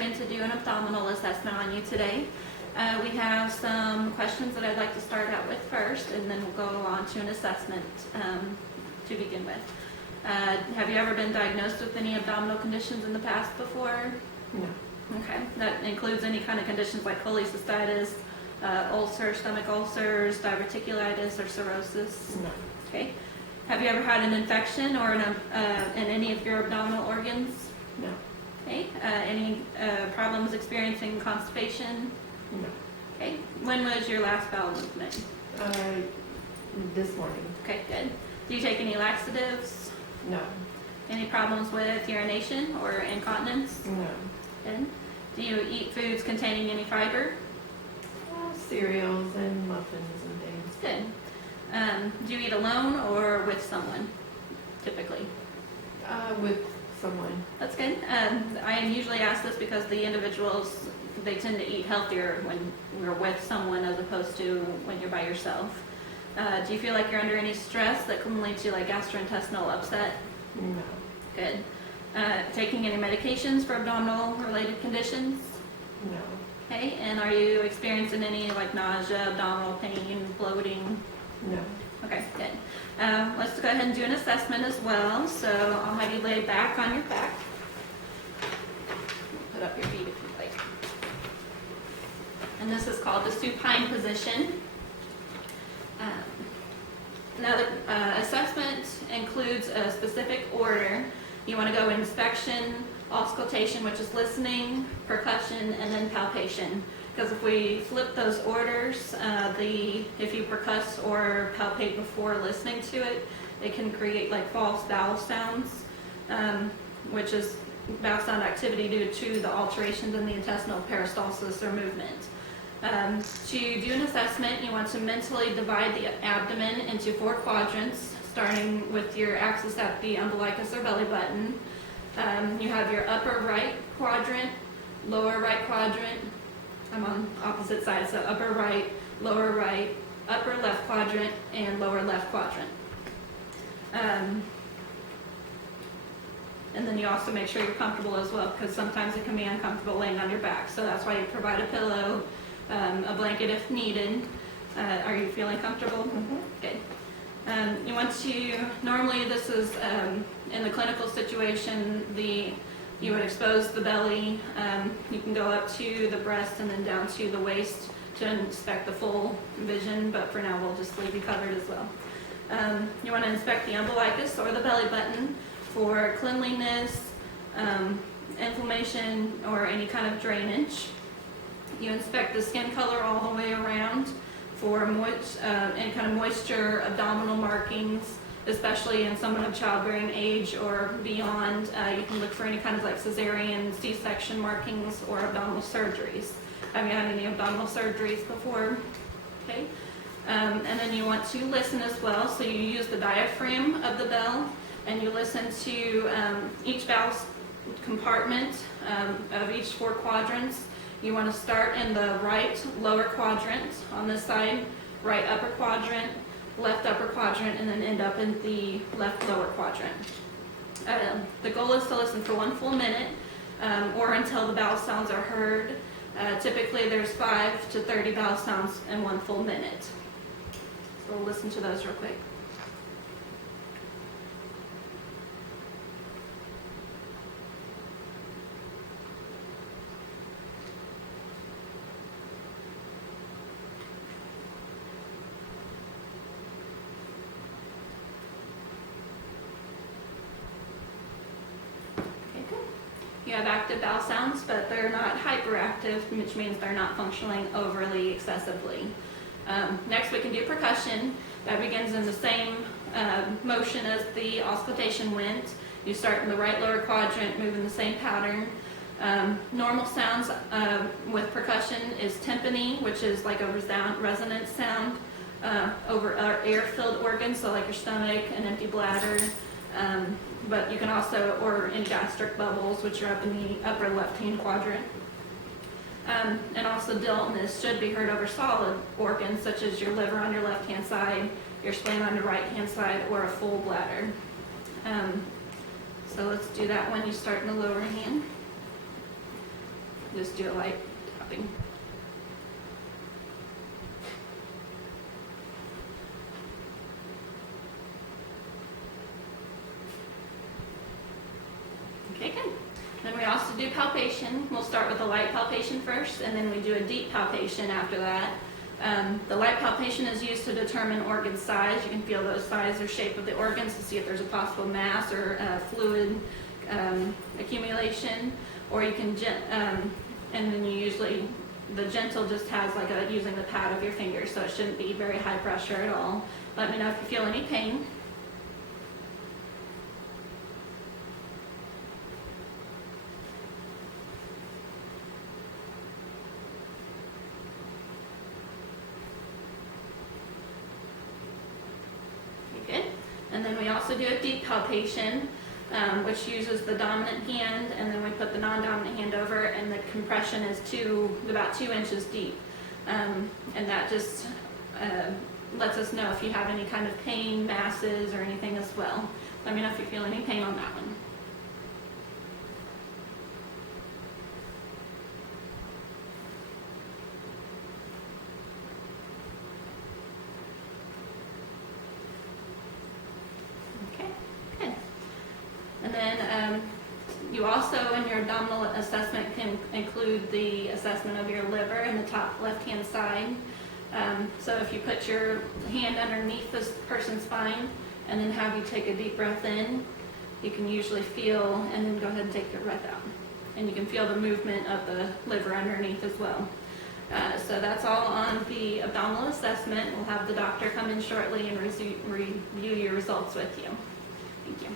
came in to do an abdominal assessment on you today. We have some questions that I'd like to start out with first, and then we'll go on to an assessment to begin with. Have you ever been diagnosed with any abdominal conditions in the past before? No. Okay, that includes any kind of conditions like cholecystitis, ulcers, stomach ulcers, diverticulitis, or cirrhosis? No. Okay. Have you ever had an infection or in any of your abdominal organs? No. Okay. Any problems experiencing constipation? No. Okay. When was your last bowel movement? This morning. Okay, good. Do you take any laxatives? No. Any problems with urination or incontinence? No. Good. Do you eat foods containing any fiber? Cereals and muffins and things. Good. Do you eat alone or with someone, typically? With someone. That's good. I usually ask this because the individuals, they tend to eat healthier when we're with someone as opposed to when you're by yourself. Do you feel like you're under any stress that can lead to like gastrointestinal upset? No. Good. Taking any medications for abdominal related conditions? No. Okay. And are you experiencing any like nausea, abdominal pain, bloating? No. Okay, good. Let's go ahead and do an assessment as well. So I'll have you lay back on your back. Put up your feet if you'd like. And this is called the supine position. Now the assessment includes a specific order. You want to go inspection, auscultation, which is listening, percussion, and then palpation. Because if we flip those orders, if you percuss or palpate before listening to it, it can create like false bowel sounds, which is bowel sound activity due to the alterations in the intestinal peristalsis or movement. To do an assessment, you want to mentally divide the abdomen into 4 quadrants, starting with your axis at the umbilicus or belly button. You have your upper right quadrant, lower right quadrant. I'm on opposite sides, so upper right, upper left quadrant, and lower left quadrant. And then you also make sure you're comfortable as well, because sometimes it can be uncomfortable laying on your back. So that's why you provide a pillow, a blanket if needed. Are you feeling comfortable? Mm-hmm. Good. You want to, normally this is in the clinical situation, you would expose the belly. You can go up to the breast and then down to the waist to inspect the full vision, but for now we'll just leave you covered as well. You want to inspect the umbilicus or the belly button for cleanliness, inflammation, or any kind of drainage. You inspect the skin color all the way around for any kind of moisture, abdominal markings, especially in someone of childbearing age or beyond. You can look for any kind of like cesarean, C-section markings or abdominal surgeries. Have you had any abdominal surgeries before? Okay. And then you want to listen as well. So you use the diaphragm of the bell and you listen to each bowel compartment of each 4 quadrants. You want to start in the right lower quadrant on this side, right upper quadrant, left upper quadrant, and then end up in the left lower quadrant. The goal is to listen for 1 full minute or until the bowel sounds are heard. Typically there's 5 to 30 bowel sounds in 1 full minute. So we'll listen to those real quick. You have active bowel sounds, but they're not hyperactive, which means they're not functioning overly excessively. Next, we can do percussion. That begins in the same motion as the auscultation went. You start in the right lower quadrant, move in the same pattern. Normal sounds with percussion is tympany, which is like a resonant sound over our air-filled organs, so like your stomach and empty bladder. But you can also, or in gastric bubbles, which are up in the upper left-hand quadrant. And also dullness should be heard over solid organs, such as your liver on your left-hand side, your spleen on your right-hand side, or a full bladder. So let's do that when you start in the lower hand. just do a light tapping. Okay, good. Then we also do palpation. We'll start with a light palpation first, and then we do a deep palpation after that. The light palpation is used to determine organ size. You can feel the size or shape of the organs to see if there's a possible mass or fluid accumulation, or you can, and then you usually, the gentle just has like using the pad of your finger, so it shouldn't be very high pressure at all. Let me know if you feel any pain. Good. And then we also do a deep palpation, which uses the dominant hand, and then we put the non-dominant hand over, and the compression is about 2 inches deep. And that just lets us know if you have any kind of pain, masses, or anything as well. Let me know if you feel any pain on that one. And then you also, in your abdominal assessment, can include the assessment of your liver in the top left-hand side. So if you put your hand underneath this person's spine and then have you take a deep breath in, you can usually feel, and then go ahead and take your breath out. And you can feel the movement of the liver underneath as well. So that's all on the abdominal assessment. We'll have the doctor come in shortly and review your results with you. Thank you.